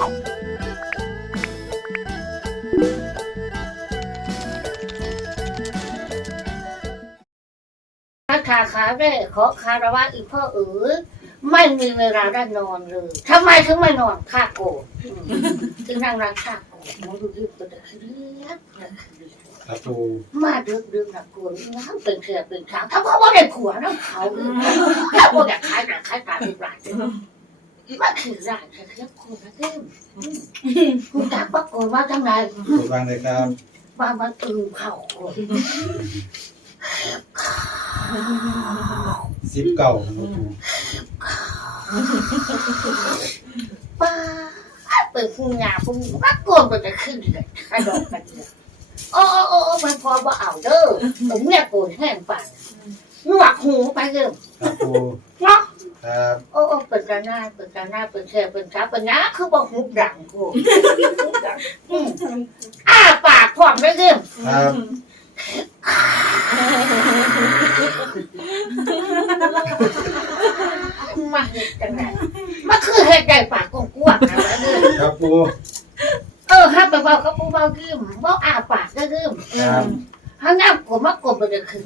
พระคาคาเร่ขอคารวะอีกพ่อเอ๋ยไม่มีเวลาได้นอนเลยทำไมถึงไม่นอนข้าโกรธถึงนั่งรักข้าโกรธมันดูยืดตัวเด็กเรียกครับปูมาเดึกดึกนะกลัวน้ำเป็นเสียเป็นทางถ้าพ่อว่าได้ขัวน้ำเขาถ้าพ่ออยากขายหนักขายตาดีกว่า มาคือร้านแค่แค่คนนะเก้มคุณจักว่าโกนว่าจังไรปูวางเลยครับว่ามันตึงเข่าโกนสิบเก้าครับปูป้าเป็นผู้งานผู้ว่าโกนมันจะขึ้นเลยกระโดดกันเลยโอ้โอ้โอ้มันพอว่าเอาเด้อผมเนี่ยโกนแห้งไปหนวกหูไปเริ่ม ครับปูเนาะครับโอ้โอ้เป็นกระนาเป็นกระนาเป็นแช่เป็นช้าเป็นน้าคือบอกหุบดังกูอืมอ้าปากพร้อมได้เริ่มครับมาเห็ดจังไงมาคือเห็ดใหญ่ปากกว้างๆนะเริ่มครับปูเออห้ามไปเบาเขาปูเบากิ้มเบาอ้าปากได้เริ่มครับห้ามน้ำกลมมากลมไปเลยคือ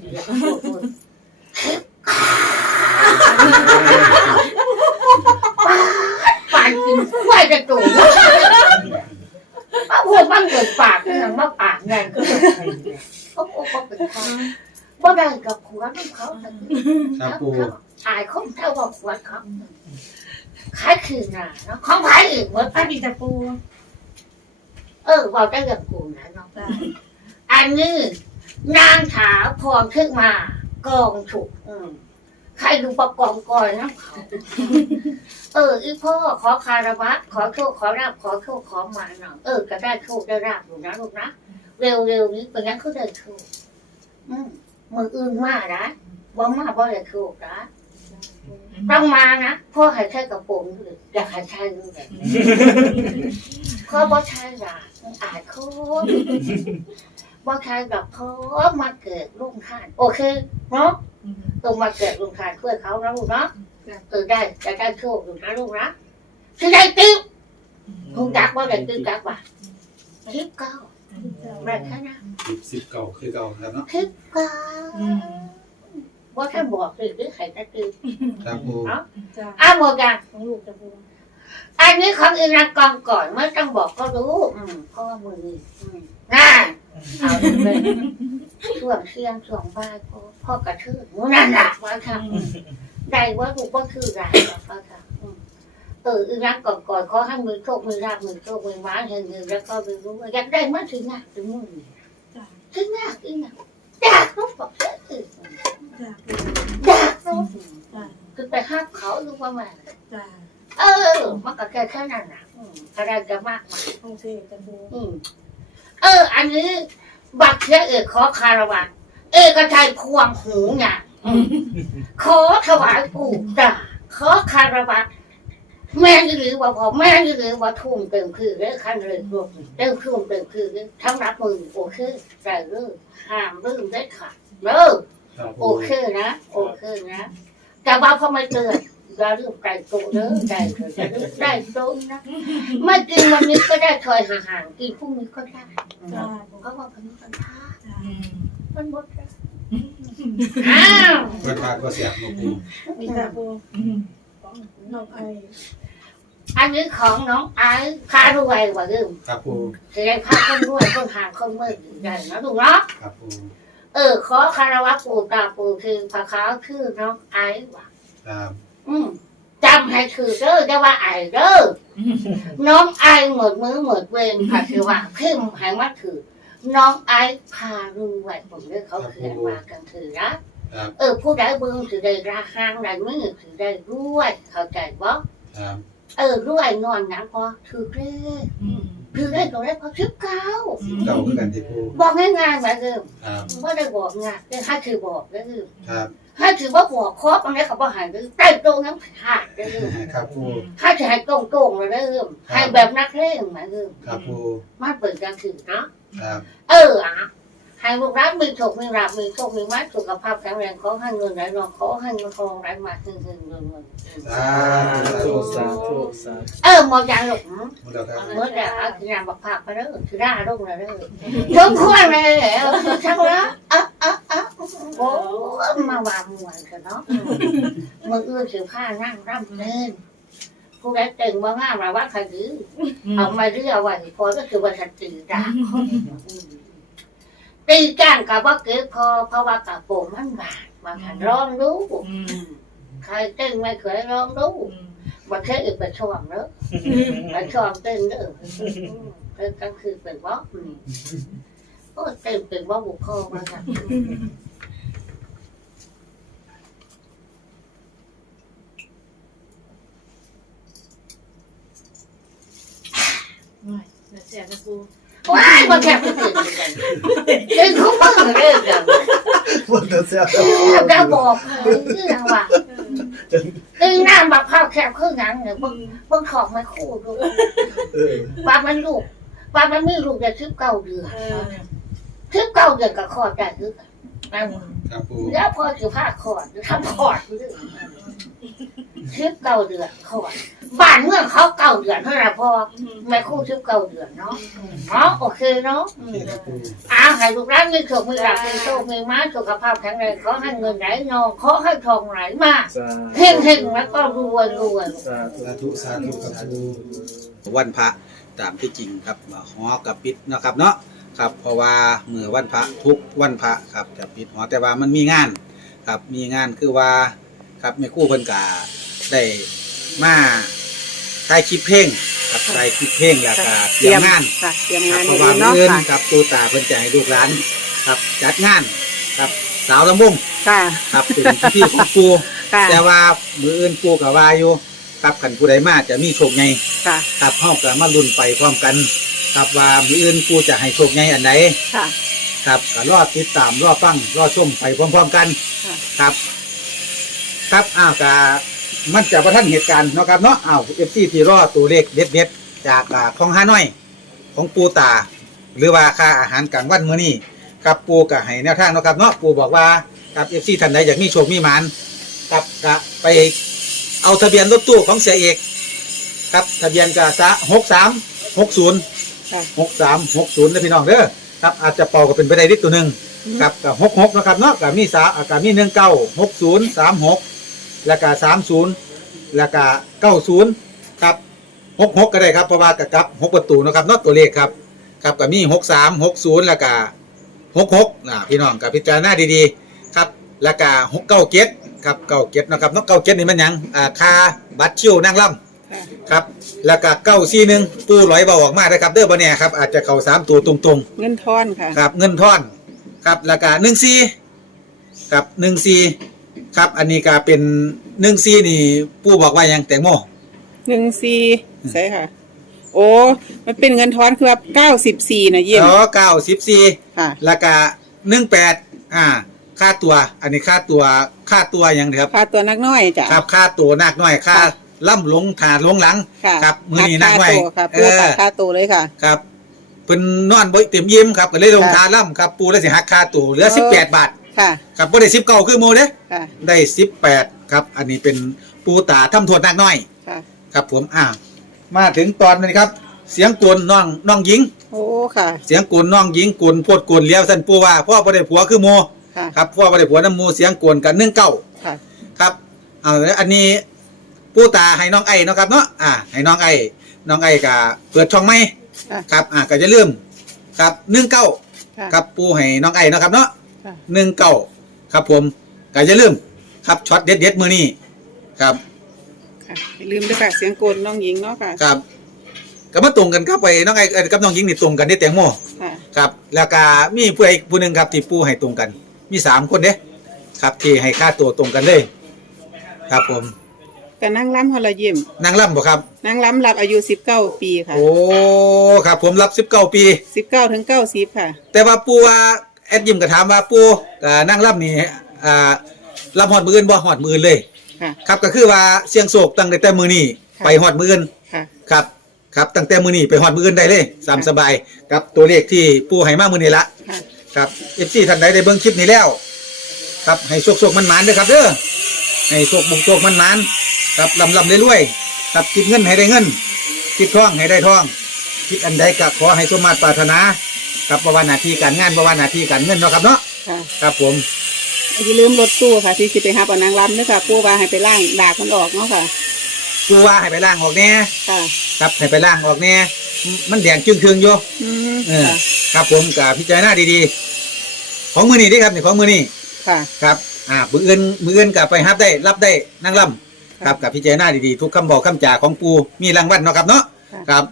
จะตูดมาพูดบ้างเกิดปากเรื่องมาปากแรงก็เป็นใครเนี่ยเขาบอกว่าเป็นใครบ่ได้กับผัวน้องเขาแต่ครับปูอายเขาเท่าว่าผัวเขาขายคืนน่ะเนาะของขายอีกหมดป้าดีจะปู เออบอกได้กับกูนะเนาะอันนี้นางถาพรขึ้นมากองฉุกอืมใครดูประกอบก่อนนะเขา เอออีพ่อขอคารวะขอโชคขอราบขอโชคขอมาหน่อยเออก็ได้โชคได้ราบอยู่นะลูกนะเร็วๆนี้เป็นงั้นเขาได้โชคอืมมืออื่นมานะบ่มาบ่ได้โชคนะต้องมานะพ่อให้ใช้กระโปรงด้วยอยากให้ใช้ด้วยพ่อบ่ใช่ละอายโคตรบ่ใช่กับพ่อมาเกิดรุ่งท่าน โอเคเนาะตรงมาเกิดลุงทานช่วยเขานะลูกเนาะ เออได้จะได้โชคอยู่นะลูกนะคือได้ติ๊บคงจักว่าได้ติ๊บจักว่าติ๊บเก้าแรงแค่นั้นสิบสิบเก้าคือเก้าครับเนาะติ๊บเก้าว่าท่านบอกสิหรือใครจะติ๊บครับปูจ้าอ้าวบอกยังของลูกจะปูอันนี้ของอินทกรก่อนไม่ต้องบอกก็รู้ อืมพ่อมือนี่อืมง่ายเอาเลยช่วงเที่ยงช่วงบ่ายพ่อพ่อกระทืบมูนั่นแหละว่าทำ ได้ว่าถูกว่าคือไรก็ค่ะเอออีนักก่อนก่อนขอให้มือโชคมือราบมือโชคมือม้าเห็นเงินแล้วก็ไปรู้อยากได้มาถึงหนักถึงมือถึงหนักถึงหนักอยากรู้บอกเชื่อถือจ้าปูอยากรู้จ้าคือไปห้ามเขาหรือว่ามาเออมันก็แค่แค่นั้นนะอืมอะไรจะมากมายโอเคจะปูอืมเออ อันนี้ บัตรเชื้อเอกขอคารวะเอกชัยพวงหูไงอืม ขอถวายปู่จ้าขอคารวะแม่นี่หรือว่าพอแม่นี่หรือว่าทุ่มเต็มคือเลยคันเลยรวมเต็มทุ่มเต็มคือเลยทั้งรับมือโอเคใจเลิกห้ามลืมได้ขาดเลิกครับโอปูเคนะโอเคนะแต่ว่าพอไม่เตือนอย่าลืมใจโตเด้อใจเถอะอย่าลืมใจโตนะไม่กินวันนี้ก็ได้ถอยห่างๆกินพรุ่งนี้ก็ได้จ้าก็ว่าพันกันท่าจ้ามันหมดแล้ว อ้าวเปิดปากก็เสียบหลวงปูมีจ้าปูน้องไออันนี้ของน้องไอ้คารวยกว่าเดิมครับปูจะได้พาคนรวยคนหางคนเมื่ออยู่ได้นะลูกเนาะครับปูเออ ขอคารวะปู่ตาปู่คือพระขาวคือน้องไอ้ว่ะครับอืมจำให้ถือเด้อจะว่าไอ้เด้อน้องไอ้หมดมือหมดเวรค่ะคือว่าขึ้นให้มาถือ น้องไอ้พารวยผมเรียกเขาเขียนมากันถือนะครับเออผู้ใดเบิ่งถือได้ราคางได้มือถือได้รวยเข้าใจบ่ครับเออรวยนอนนะพอถือเลขถือได้ตัวได้พอชิบเก้าสิบเก้าคือกันที่ปูบอกง่ายๆแบบเดิมครับว่าได้บอกง่ายแต่ถ้าถือบอกก็คือครับถ้าถือว่าบอกครบอันนี้เขาบอกหายไปใต้ตรงน้ำขาดได้เลยครับปูถ้าจะให้ตรงตรงๆเลยได้เลยให้แบบนักเล่นมาเลยครับปูมาเปิดการถือเนาะ ครับเอออะให้ลูกร้านมีโชคมีราบมีโชคมีมัดสุขภาพแข็งแรงขอให้เงินไหลนองขอให้เงินทองไหลมาหึ่งหึ่งเงินเงินสาธุธุสาธุสาธุเออหมดยังหรอกหมดแล้วครับเมื่อแต่เอาคือนางบักผักไปแล้วคือได้รุ่งเลยเด้อสมควรเลยเออคือช่างละอะอะอะโอ้มาวางมวนกันเนาะมืออื่นถือผ้านั่งร่ำเนิน ผู้ใดตึงว่างามเราว่าใครดื้อเอามาเรื่อยไว้พอก็คือวันตีด่าตีจ้างกับว่าเก็บพอเพราะว่ากับโป่งมันบาดมาหันร้องดูใครตึงไม่เคยร้องดูมาเคยอึดไปช่วงเนอะไปชอบเต้นเด้อเต้นก็คือเป็นว่าโอ้เต้นเป็นว่าบุคคลมาค่ะ เสียนะปู ว้ายมาแค่ไม่ตื่นกันเต้นเขาบ้าเด้อกันหมดแล้วเสียจะบอกเลยคืองว่าตึงน้ำแบบข้าวแคบเครื่องหนังเนี่ยเพิ่งเพิ่งขอบไม่คู่ดูเออปามันลูกปลามันมีลูกจะชิบเก้าเดือนชิบเก้าเดือนกับคอได้คือกันนั่นครับปูแล้วพอถือผ้าคอดทำคอดด้วย ชิบเก้าเดือนคอดบ้านเมืองเขาเก้าเดือนเท่าไหร่พอแม่คู่ชิบเก้าเดือนเนาะเนาะโอเคเนาะโอเคครับปูอาให้ลูกร้านมีโชคมีลาภมีโชคมีม้าสุขภาพแข็งแรงขอให้เงินไหลนองขอให้ทองไหลมาสาเพ่งเพ่งแล้วก็รวยรวยสาธุสาธุสาธุครับปูวันพระตามที่จริงครับหอกับปิดเนาะครับเนาะครับเพราะว่าเมื่อวันพระทุกวันพระครับจะปิดหอแต่ว่ามันมีงานครับมีงานคือว่า ครับแม่ครู่เพิ่นกาได้มาถ่ายคลิปเพลงครับถ่ายคลิปเพลงแล้วก็เตรียมงานค่ะเตรียมครังาบนเพนี้ราะว่าเนาะเงินค่ะครับตูตาเพิ่นจะให้ลูกหลานครับ จัดงานครับสาวลำวงค่ะครับเป็นพิธีของปูค่ะแต่ว่ามืออื่นปูกับว่าอยู่ครับขันผู้ใดมาจะมีโชคไง ค่ะครับเฮาก็มาลุ้นไปพร้อมกันครับว่ามืออื่นปูจะให้โชคไงอันไหน ค่ะ ครับก็รอติดตามรอฟังรอชมไปพร้อมๆกัน ค่ะ ครับ ครับอ้าวกามันจะประทันเหตุการณ์เนาะครับเนาะอ้าวเอฟซีที่รอตัวเลขเด็ดๆจากอ่าของฮานอย ของปูตา หรือว่าค่าอาหารกลางวันมื้อนี้ครับปูก็ให้แนวทางเนาะครับเนาะปูบอกว่าครับเอฟซีท่านใดอยากมีโชคมีหมานครับก็ไปเอาทะเบียนรถตู้ของเสียเอกครับทะเบียนก็สะหกสามหกศูนย์ ค่ะ หกสามหกศูนย์นะพี่น้องเด้อครับอาจจะเป่าก็เป็นไปได้นิดตัวหนึ่งครับกับหกหกนะครับเนาะกับมีสากับมีหนึ่งเก้าหกศูนย์สามหก แล้วก็สามศูนย์แล้วก็เก้าศูนย์ครับหกหกก็ได้ครับเพราะว่ากับกับหกประตูนะครับเนาะตัวเลขครับครับกับมีหกสามหกศูนย์แล้วก็หกหกนะพี่น้องกับพิจารณาดีๆครับแล้วก็หกเก้าเจ็ดครับเก้าเจ็ดนะครับเนาะเก้าเจ็ดนี่มันหยังอ่าค่าบัตรชิวนั่งล่ำค่ะครับแล้วก็เก้าซีหนึ่งปูร้อยเบาออกมาได้ครับเด้อบ่เนี่ยครับอาจจะเข้าสามตัวตรงเงินทอนค่ะๆครับเงินท่อนครับแล้วก็หนึ่งซีครับหนึ่งซี ครับ อันนี้ก็เป็นหนึ่งซีนี่ ปูบอกว่าหยังแตงโมหนึ่งสี่ใช่ค่ะ โอ้ มันเป็นเงินทอนคือแบบเก้าสิบสี่นะเยี่ยมอ๋อเก้าสิบซีค่ะ แล้วก็หนึ่งแปดอ่า ค่าตัว อันนี้ค่าตัวค่าตัวหยังเดีครับ ค่าตัวนักน้อยจ้ะ ครับ ค่าตัวนักน้อยค่าค่ะล่ำหลงถาลงหลัง ค่ะครับ มือนี้นักน้อยค่าตัวค่ะเอปูอตัดค่าตัวเลยค่ะ ครับเพิ่นนอนบ่เต็มยิ้มครับก็เลยลงค่ะทาล่ำครับ ปูแล้วสิหักค่าตัวเหลือเออ18บาท ค่ะ ครับบ่ได้19คือหมู่เด้ค่ะ ได้18ครับ อันนี้เป็นปูตาทำโทษนักน้อย ค่ะ ครับผมอ่ามาถึงตอนนี้ครับ เสียงกลน้องน้องหญิง โอ้ ค่ะ เสียงกลน้องหญิงกลโพดกลเลี้ยวซั่นปูว่าพ่อบ่ได้ผัวคือหมู่ค่ะ ครับพ่อบ่ได้ผัวนำหมู่เสียงกลกัน19ค่ะ ครับเอาอันนี้ปูตาให้น้องไอ้เนาะครับเนาะอ่าให้น้องไอ้น้องไอ้ก็เปิดช่องใหม่ค่ะ ครับอ่าก็จะลืมครับ19ค่ะ ครับปูให้น้องไอ้เนาะครับเนาะค่ะ หนึ่งเก้าครับผมก็อย่าลืมครับช็อตเด็ดเด็ดๆมือนี้ครับค่ะอย่าลืมด้วยค่ะเสียงโกนน้องหญิงเนาะค่ะครับก็มาตรงกันครับไปน้องไอ้เอ่อกับน้องหญิงนี่ตรงกันได้แตงโมค่ะครับ แล้วก็มีผู้ใดผู้หนึ่งครับที่ปูให้ตรงกัน มีสามคนเด้ครับที่ให้ค่าตัวตรงกันเลย ครับผมกับนางล้ำฮอลเยี่ยมนางล่ำบ่ครับนางล้ำรับอายุสิบเก้าปีค่ะ โอ้ครับผมรับสิบเก้าปีสิบเก้าถึงเก้าสิบค่ะ แต่ว่าปูว่า แอดยิมก็ถามว่าปูอ่านางล่ำนี่อ่ารับหอดมืออื่นบ่หอดมืออื่นเลย ค่ะ ครับก็คือว่าเสียงโศกตั้งแต่แต่มือนี้ค่ะ ไปหอดมืออื่นค่ะ ครับ ครับตั้งแต่มือนี้ไปหอดมืออื่นได้เลยสามสบายกับตัวเลขที่ปูให้มามือนี้ละค่ะ ครับเอฟซีท่านใดได้เบิ่งคลิปนี้แล้ว ครับให้โชคโชคมันหมานๆเด้อครับเด้อให้โชคบุกโชคมันหมานๆครับลำลำเรื่อยๆครับคิดเงินให้ได้เงินคิดทองให้ได้ทองคิดอันใดก็ขอให้สมมาตรปรารถนา ครับบ่ว่าหน้าที่การงานบ่ว่าหน้าที่การเงินเนาะครับเนาะค่ะครับผมอย่าลืมรถตู้ค่ะที่สิไปหาปานางรำเด้อค่ะปูว่าให้ไปล่างดากมันออกเนาะค่ะกูว่าให้ไปล้างออกแน่ค่ะครับให้ไปล้างออกแน่มันแดงจึงคืงอยู่อืมเออค่ะครับผมกับพิจารณาดีๆ ของมือนี้เด้ครับนี่ของมือนี้ค่ะ ครับอ่ามืออื่นมืออื่นกับไปรับได้รับได้นั่งล่ำค่ะครับกับพิจารณาดีๆทุกคำบอกคำจาของปูมีรางวัลเนาะครับเนาะค่ะ ครับ